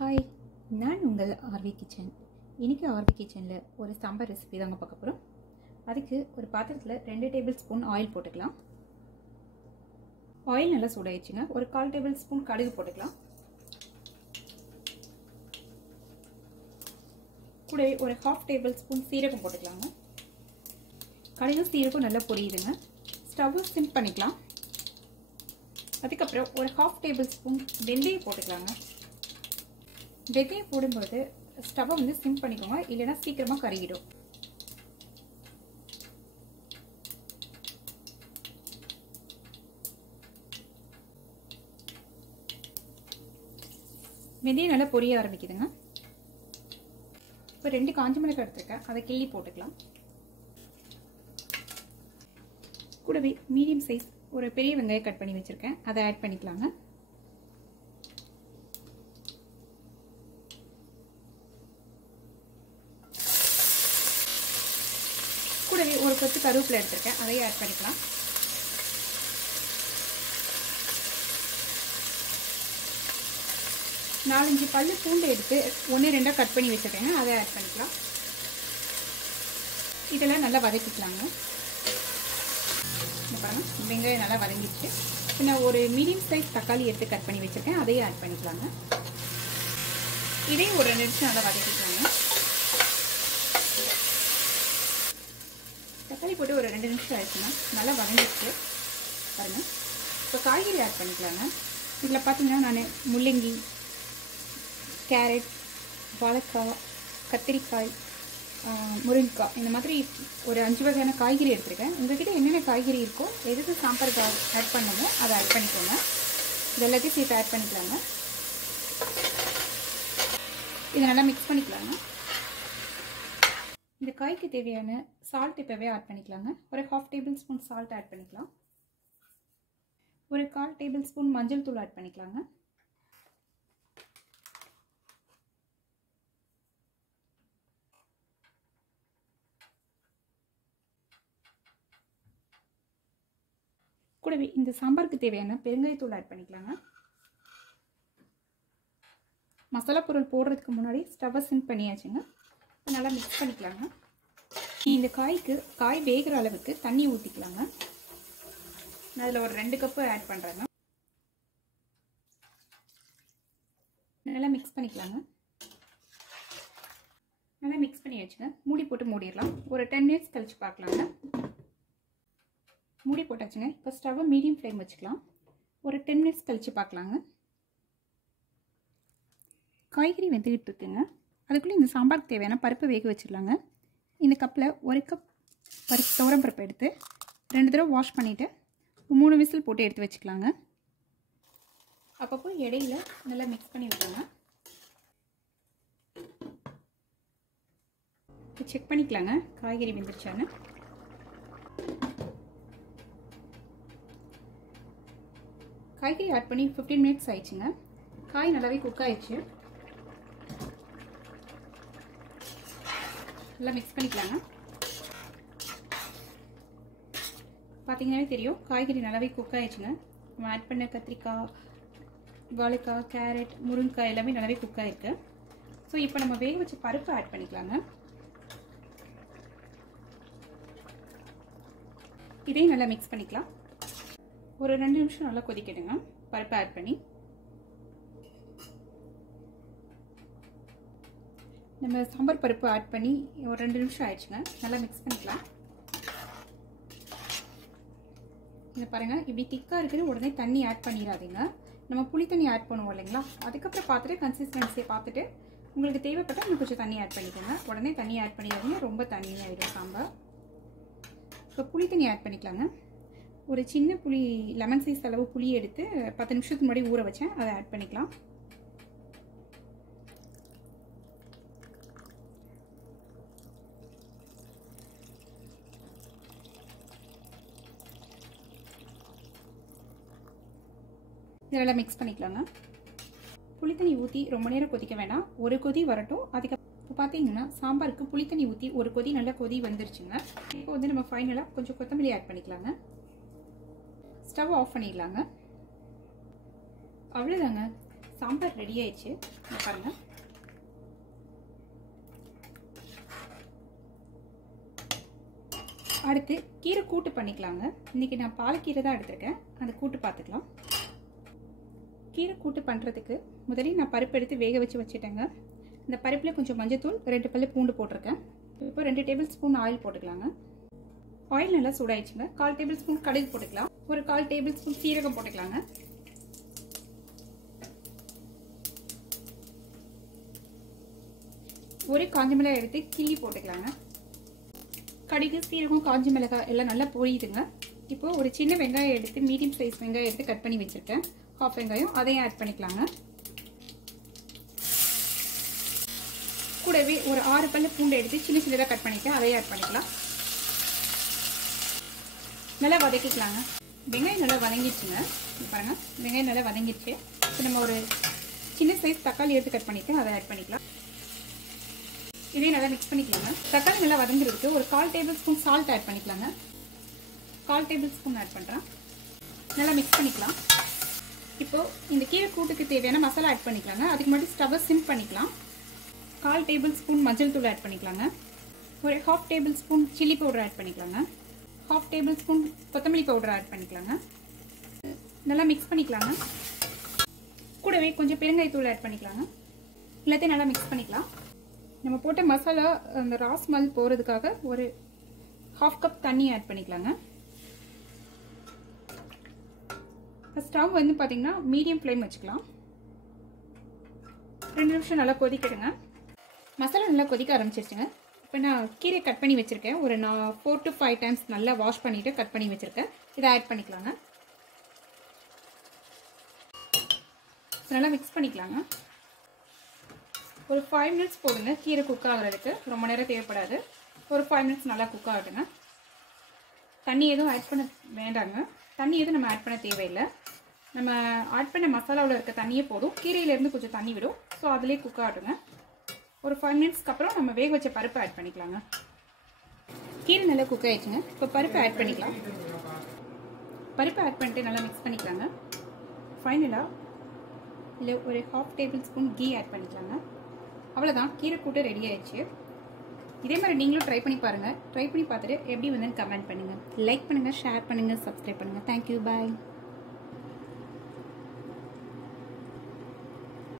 Hi, நான் உங்கள் RV kitchen. இன்றைக்கி ஆர்வி கிச்சனில் ஒரு சாம்பார் ரெசிபி தாங்க பார்க்க போகிறோம். அதுக்கு ஒரு பாத்திரத்தில் 2 டேபிள் ஸ்பூன் ஆயில் போட்டுக்கலாம். ஆயில் நல்லா சூடாயிடுச்சுங்க. ஒரு 1/4 டேபிள் ஸ்பூன் கடுகு போட்டுக்கலாம். கூடவே ஒரு 1/2 டேபிள் ஸ்பூன் சீரகம் போட்டுக்கலாங்க. கடுகு சீரகம் நல்லா பொரியுதுங்க. ஸ்டவ்வை சிம் பண்ணிக்கலாம். அதுக்கப்புறம் ஒரு 1/2 டேபிள் ஸ்பூன் வெந்தயம் போட்டுக்கலாங்க. வெந்தயம் போடும்போது ஸ்டவ்வை வந்து சிம் பண்ணிக்கோங்க, இல்லைன்னா சீக்கிரமாக கருகிடும். வெந்தயம் நல்லா பொரிய ஆரம்பிக்குதுங்க. இப்போ 2 காஞ்ச மிளகாய் எடுத்துருக்கேன், அதை கிள்ளி போட்டுக்கலாம். கூடவே மீடியம் சைஸ் ஒரு பெரிய வெங்காயம் கட் பண்ணி வச்சுருக்கேன், அதை ஆட் பண்ணிக்கலாங்க. கூடவே ஒரு கொத்து கருவேப்பிலை எடுத்துருக்கேன், அதையும் ஆட் பண்ணிக்கலாம். நாலஞ்சு பல்லு பூண்டு எடுத்து 1-2 கட் பண்ணி வச்சுருக்கேங்க, அதை ஆட் பண்ணிக்கலாம். இதெல்லாம் நல்லா வதக்கிக்கலாங்க. பாருங்க, வெங்காயம் நல்லா வதங்கிடுச்சு. இப்போ நான் ஒரு மீடியம் சைஸ் தக்காளி எடுத்து கட் பண்ணி வச்சுருக்கேன், அதையும் ஆட் பண்ணிக்கலாங்க. இதையும் ஒரு 2 நிமிஷம் நல்லா வதக்கிக்கலாங்க. தக்காளி போட்டு ஒரு 2 நிமிஷம் ஆயிடுச்சுன்னா நல்லா வதங்கிடுச்சு பாருங்கள். இப்போ காய்கறி ஆட் பண்ணிக்கலாங்க. இதில் பார்த்தீங்கன்னா நான் முள்ளங்கி, கேரட், வாழைக்காய், கத்திரிக்காய், முருங்கைக்காய், இந்த மாதிரி ஒரு 5 வகையான காய்கறி எடுத்துருக்கேன். உங்கள்கிட்ட என்னென்ன காய்கறி இருக்கோ, எதுக்கு சாம்பாருக்கு ஆட் பண்ணணுமோ அதை ஆட் பண்ணிக்கோங்க. இது எல்லாத்தையும் சேர்த்து ஆட் பண்ணிக்கலாங்க. இதை நல்லா மிக்ஸ் பண்ணிக்கலாங்க. இந்த காய்க்கு தேவையான சால்ட் இப்போவே ஆட் பண்ணிக்கலாங்க. ஒரு 1/2 டேபிள் ஸ்பூன் சால்ட் ஆட் பண்ணிக்கலாம். ஒரு 1/4 டேபிள் ஸ்பூன் மஞ்சள் தூள் ஆட் பண்ணிக்கலாங்க. கூடவே இந்த சாம்பாருக்கு தேவையான பெருங்காயத்தூள் ஆட் பண்ணிக்கலாங்க. மசாலா பொருள் போடுறதுக்கு முன்னாடி ஸ்டவ்வை சிம் பண்ணியாச்சுங்க. நல்லா மிக்ஸ் பண்ணிக்கலாங்க. இந்த காய்க்கு காய் வேகிற அளவுக்கு தண்ணி ஊற்றிக்கலாங்க. நான் அதில் ஒரு 2 கப்பு ஆட் பண்ணுறேங்க. நல்லா மிக்ஸ் பண்ணிக்கலாங்க. நல்லா மிக்ஸ் பண்ணி வச்சுங்க. மூடி போட்டு மூடிடலாம். ஒரு 10 மினிட்ஸ் கழிச்சு பார்க்கலாங்க. மூடி போட்டாச்சுங்க. இப்போ ஸ்டவ்வை மீடியம் ஃப்ளேம் வச்சுக்கலாம். ஒரு 10 மினிட்ஸ் கழிச்சு பார்க்கலாங்க. காய்கறி வெந்துக்கிட்டு இருக்குங்க. அதுக்குள்ளே இந்த சாம்பாருக்கு தேவையான பருப்பு வேக வச்சிடலாங்க. இந்த கப்பில் 1 கப் பருப்பு, துவரம் பருப்பு எடுத்து 2 தடவை வாஷ் பண்ணிவிட்டு 3 விசில் போட்டு எடுத்து வச்சுக்கலாங்க. அப்பப்போ இடையில நல்லா மிக்ஸ் பண்ணி விட்டுருங்க. செக் பண்ணிக்கலாங்க காய்கறி வெந்துருச்சான்னு. காய்கறி ஆட் பண்ணி 15 மினிட்ஸ் ஆயிடுச்சுங்க. காய் நல்லாவே குக் ஆயிடுச்சு. நல்லா மிக்ஸ் பண்ணிக்கலாங்க. பார்த்தீங்கன்னாவே தெரியும் காய்கறி நல்லாவே குக் ஆயிடுச்சுங்க. நம்ம ஆட் பண்ண கத்திரிக்காய், வாழைக்காய், கேரட், முருங்கைக்காய் எல்லாமே நல்லாவே குக் ஆயிருக்கு. ஸோ இப்போ நம்ம வேக வச்ச பருப்பு ஆட் பண்ணிக்கலாங்க. இதையும் நல்லா மிக்ஸ் பண்ணிக்கலாம். ஒரு 2 நிமிஷம் நல்லா கொதிக்கிடுங்க. பருப்பு ஆட் பண்ணி நம்ம சாம்பார் பருப்பு ஆட் பண்ணி ஒரு 2 நிமிஷம் ஆயிடுச்சுங்க. நல்லா மிக்ஸ் பண்ணிக்கலாம். இதை பாருங்கள், இப்படி திக்காக இருக்குன்னு உடனே தண்ணி ஆட் பண்ணிடாதீங்க. நம்ம புளி தண்ணி ஆட் பண்ணுவோம் இல்லைங்களா, அதுக்கப்புறம் பார்த்துட்டு கன்சிஸ்டன்சியை பார்த்துட்டு உங்களுக்கு தேவைப்பட்டால் இன்னும் கொஞ்சம் தண்ணி ஆட் பண்ணிக்கோங்க. உடனே தண்ணி ஆட் பண்ணிடாதீங்க, ரொம்ப தண்ணி ஆகிடும் சாம்பார். இப்போ புளி தண்ணி ஆட் பண்ணிக்கலாங்க. ஒரு சின்ன புளி, லெமன் சைஸ் அளவு புளி எடுத்து 10 நிமிஷத்துக்கு முன்னாடி ஊற வச்சேன், அதை ஆட் பண்ணிக்கலாம். இதெல்லாம் மிக்ஸ் பண்ணிக்கலாங்க. புளித்தண்ணி ஊற்றி ரொம்ப நேரம் கொதிக்க வேண்டாம், ஒரு கொதி வரட்டும். அதுக்கப்புறம் இப்போ பார்த்தீங்கன்னா சாம்பாருக்கு புளித்தண்ணி ஊற்றி ஒரு கொதி நல்லா கொதி வந்துருச்சுங்க. இப்போ வந்து நம்ம ஃபைனலாக கொஞ்சம் கொத்தமல்லி ஆட் பண்ணிக்கலாங்க. ஸ்டவ் ஆஃப் பண்ணிடலாங்க. அவ்வளோதாங்க, சாம்பார் ரெடி ஆயிடுச்சு. பாருங்க. அடுத்து கீரை கூட்டு பண்ணிக்கலாங்க. இன்னைக்கு நான் பாலக்கீரை தான் எடுத்திருக்கேன். அந்த கூட்டு பார்த்துக்கலாம். கீரை கூட்டு பண்ணுறதுக்கு முதலில் நான் பருப்பு எடுத்து வேக வச்சு வச்சுட்டேங்க. இந்த பருப்பில் கொஞ்சம் மஞ்சத்தூள், 2 பல்லு பூண்டு போட்டிருக்கேன். இப்போ 2 டேபிள் ஸ்பூன் ஆயில் போட்டுக்கலாங்க. ஆயில் நல்லா சூடாயிடுச்சுங்க. 1/4 டேபிள் ஸ்பூன் கடுகு போட்டுக்கலாம். ஒரு 1/4 டேபிள் ஸ்பூன் சீரகம் போட்டுக்கலாங்க. ஒரு காஞ்ச மிளகாய் எடுத்து கிள்ளி போட்டுக்கலாங்க. கடுகு, சீரகம், காஞ்ச மிளகாய் எல்லாம் நல்லா பொரியுதுங்க. இப்போ ஒரு சின்ன வெங்காயம் எடுத்து மீடியம் சைஸ் வெங்காயம் எடுத்து கட் பண்ணி வச்சிருக்கேன். 1/2 வெங்காயம் அதையும் ஆட் பண்ணிக்கலாங்க. கூடவே ஒரு 6 பல்லு பூண்டு எடுத்து சின்ன சின்னதாக கட் பண்ணிட்டு அதையும் ஆட் பண்ணிக்கலாம். நல்லா வதக்கிக்கலாங்க. வெங்காயம் நல்லா வதங்கிடுச்சுங்க. பாருங்க, வெங்காயம் நல்லா வதங்கிடுச்சு. இப்போ நம்ம ஒரு சின்ன சைஸ் தக்காளி எடுத்து கட் பண்ணிட்டு அதை ஆட் பண்ணிக்கலாம். இதையும் நல்லா மிக்ஸ் பண்ணிக்கலாங்க. தக்காளி நல்லா வதங்கிறதுக்கு ஒரு 1/4 டேபிள் ஸ்பூன் சால்ட் ஆட் பண்ணிக்கலாங்க. 1/4 டேபிள் ஸ்பூன் ஆட் பண்ணுறேன். நல்லா மிக்ஸ் பண்ணிக்கலாம். இப்போ இந்த கீரை கூட்டுக்கு தேவையான மசாலா ஆட் பண்ணிக்கலாங்க. அதுக்கு முன்னாடி ஸ்டவ்வை சிம் பண்ணிக்கலாம். 1/4 டேபிள் ஸ்பூன் மஞ்சள் தூள் ஆட் பண்ணிக்கலாங்க. ஒரு 1/2 tablespoon chilli powder add பண்ணிக்கலாங்க. 1/2 டேபிள் ஸ்பூன் கொத்தமல்லி பவுடர் ஆட் பண்ணிக்கலாங்க. நல்லா மிக்ஸ் பண்ணிக்கலாங்க. கூடவே கொஞ்சம் பெருங்காயத்தூள் ஆட் பண்ணிக்கலாங்க. எல்லாத்தையும் நல்லா மிக்ஸ் பண்ணிக்கலாம். நம்ம போட்ட மசாலா அந்த ரா ஸ்மெல் போகிறதுக்காக ஒரு 1/2 கப் தண்ணி ஆட் பண்ணிக்கலாங்க. ஸ்டவ் வந்து பார்த்தீங்கன்னா மீடியம் ஃப்ளேம் வச்சுக்கலாம். 2 நிமிஷம் நல்லா கொதிக்கிடுங்க. மசாலா நல்லா கொதிக்க ஆரம்பிச்சிருச்சுங்க. இப்போ நான் கீரை கட் பண்ணி வச்சுருக்கேன். ஒரு 4 to 5 டைம்ஸ் நல்லா வாஷ் பண்ணிவிட்டு கட் பண்ணி வச்சுருக்கேன். இதை ஆட் பண்ணிக்கலாங்க. நல்லா மிக்ஸ் பண்ணிக்கலாங்க. ஒரு 5 மினிட்ஸ் போதுங்க கீரை குக் ஆகுறதுக்கு. ரொம்ப நேரம் தேவைப்படாது. ஒரு 5 மினிட்ஸ் நல்லா குக் ஆகுதுங்க. தண்ணி எதுவும் ஆட் பண்ண வேண்டாங்க. தண்ணி எதுவும் நம்ம ஆட் பண்ண தேவையில்லை. நம்ம ஆட் பண்ண மசாலாவில் இருக்க தண்ணியே போதும். கீரையிலேருந்து கொஞ்சம் தண்ணி விடும். ஸோ அதிலே குக் ஆகுதுங்க. ஒரு 5 மினிட்ஸ்க்கு அப்புறம் நம்ம வேக வச்ச பருப்பை ஆட் பண்ணிக்கலாங்க. கீரை நல்லா குக் ஆயிடுச்சுங்க. இப்போ பருப்பை ஆட் பண்ணிக்கலாம். பருப்பை ஆட் பண்ணிட்டு நல்லா மிக்ஸ் பண்ணிக்கலாங்க. ஃபைனலாக இல்லை ஒரு 1/2 டேபிள் ஸ்பூன் கீ ஆட் பண்ணிக்கலாங்க. அவ்வளோதான், கீரை கூட்டு ரெடி ஆயிடுச்சு. இதே மாதிரி நீங்களும் ட்ரை பண்ணி பாருங்கள். ட்ரை பண்ணி பார்த்துட்டு எப்படி வந்து கமெண்ட் பண்ணுங்கள். லைக் பண்ணுங்கள், ஷேர் பண்ணுங்கள், சப்ஸ்கிரைப் பண்ணுங்கள். தேங்க்யூ, பாய்.